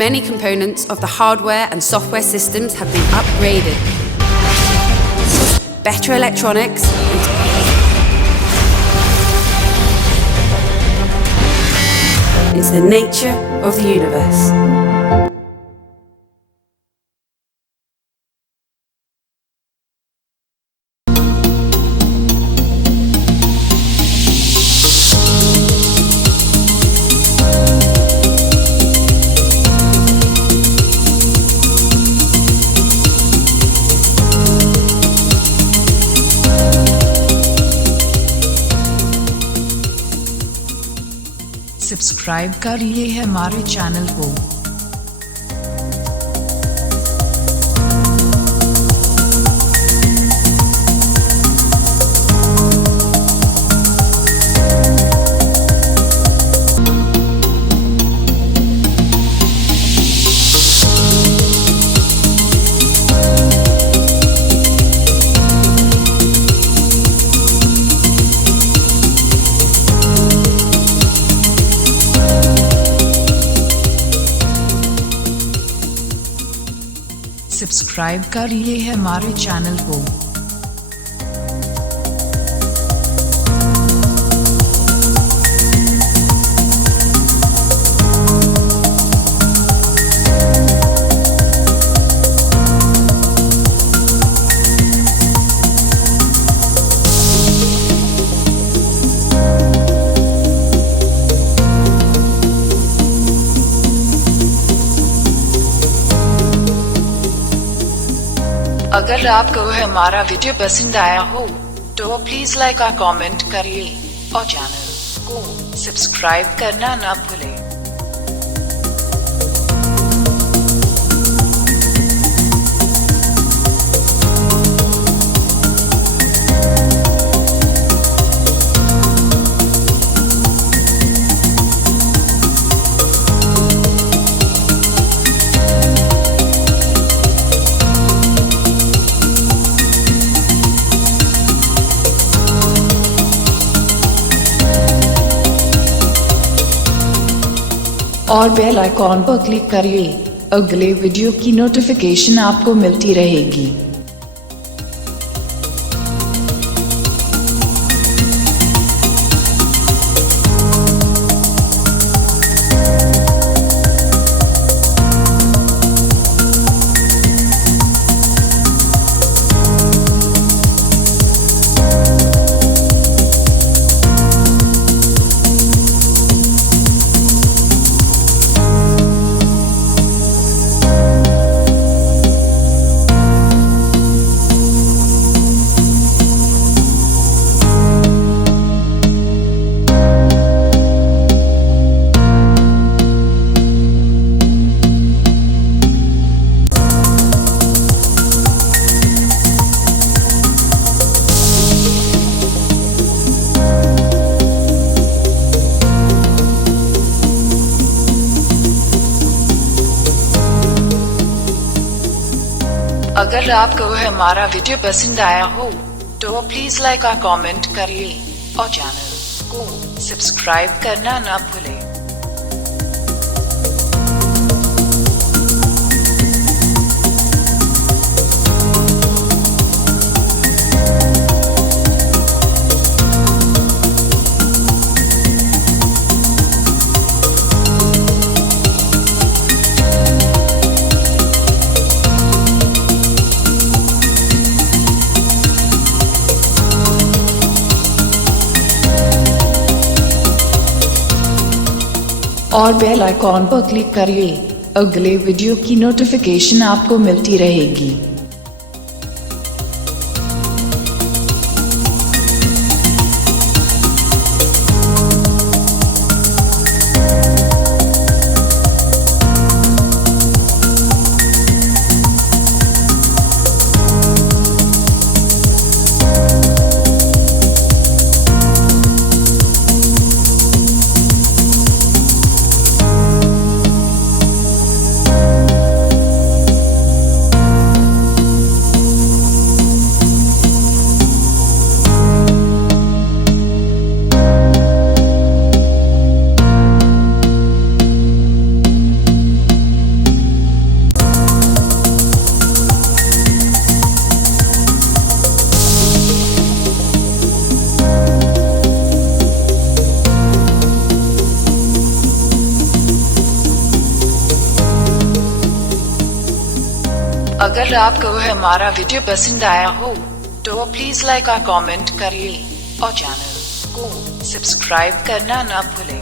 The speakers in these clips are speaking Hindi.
many components of the hardware and software systems have been upgraded. Better electronics. It's the nature of the universe. Subscribe करिए हमारे चैनल को। सब्सक्राइब करिए हमारे चैनल को। अगर आपको हमारा वीडियो पसंद आया हो तो प्लीज लाइक और कमेंट करिए और चैनल को सब्सक्राइब करना ना भूलें। और बेल आइकॉन पर क्लिक करिए, अगले वीडियो की नोटिफिकेशन आपको मिलती रहेगी। अगर आपको हमारा वीडियो पसंद आया हो तो प्लीज लाइक और कमेंट करिए और चैनल को सब्सक्राइब करना ना भूलें। और बेल आइकॉन पर क्लिक करिए, अगले वीडियो की नोटिफिकेशन आपको मिलती रहेगी। अगर आपको हमारा वीडियो पसंद आया हो तो प्लीज लाइक और कमेंट करिए और चैनल को सब्सक्राइब करना ना भूलें।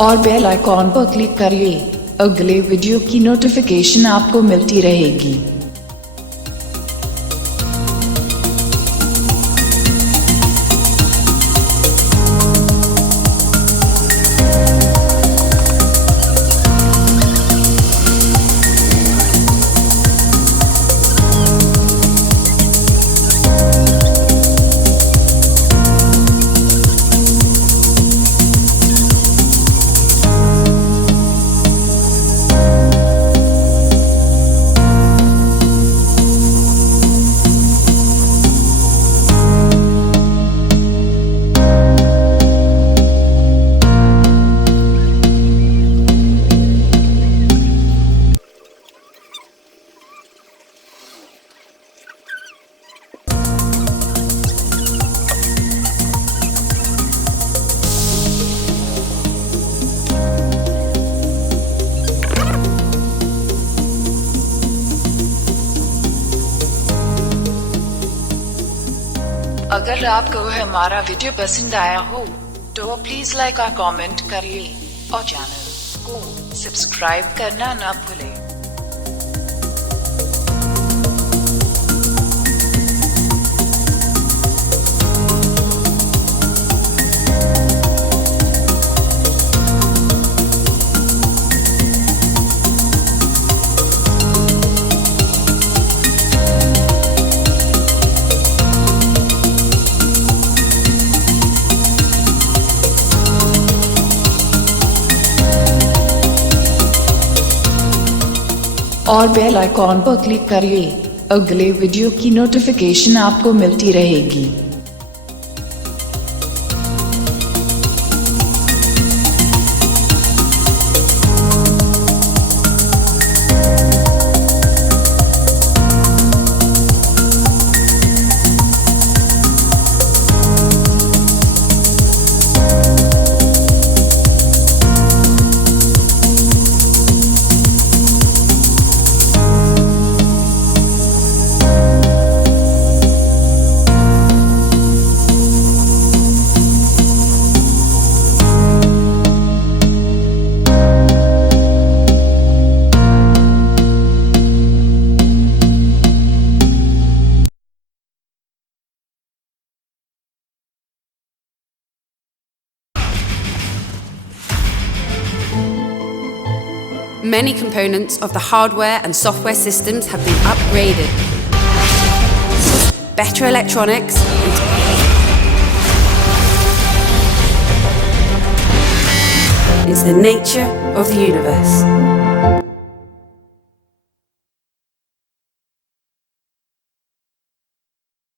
और बेल आइकॉन पर क्लिक करिए, अगले वीडियो की नोटिफिकेशन आपको मिलती रहेगी। अगर आपको हमारा वीडियो पसंद आया हो तो प्लीज लाइक और कमेंट करिए और चैनल को सब्सक्राइब करना ना भूलें। और बेल आइकॉन पर क्लिक करिए, अगले वीडियो की नोटिफिकेशन आपको मिलती रहेगी। Many components of the hardware and software systems have been upgraded. Better electronics is the nature of the universe.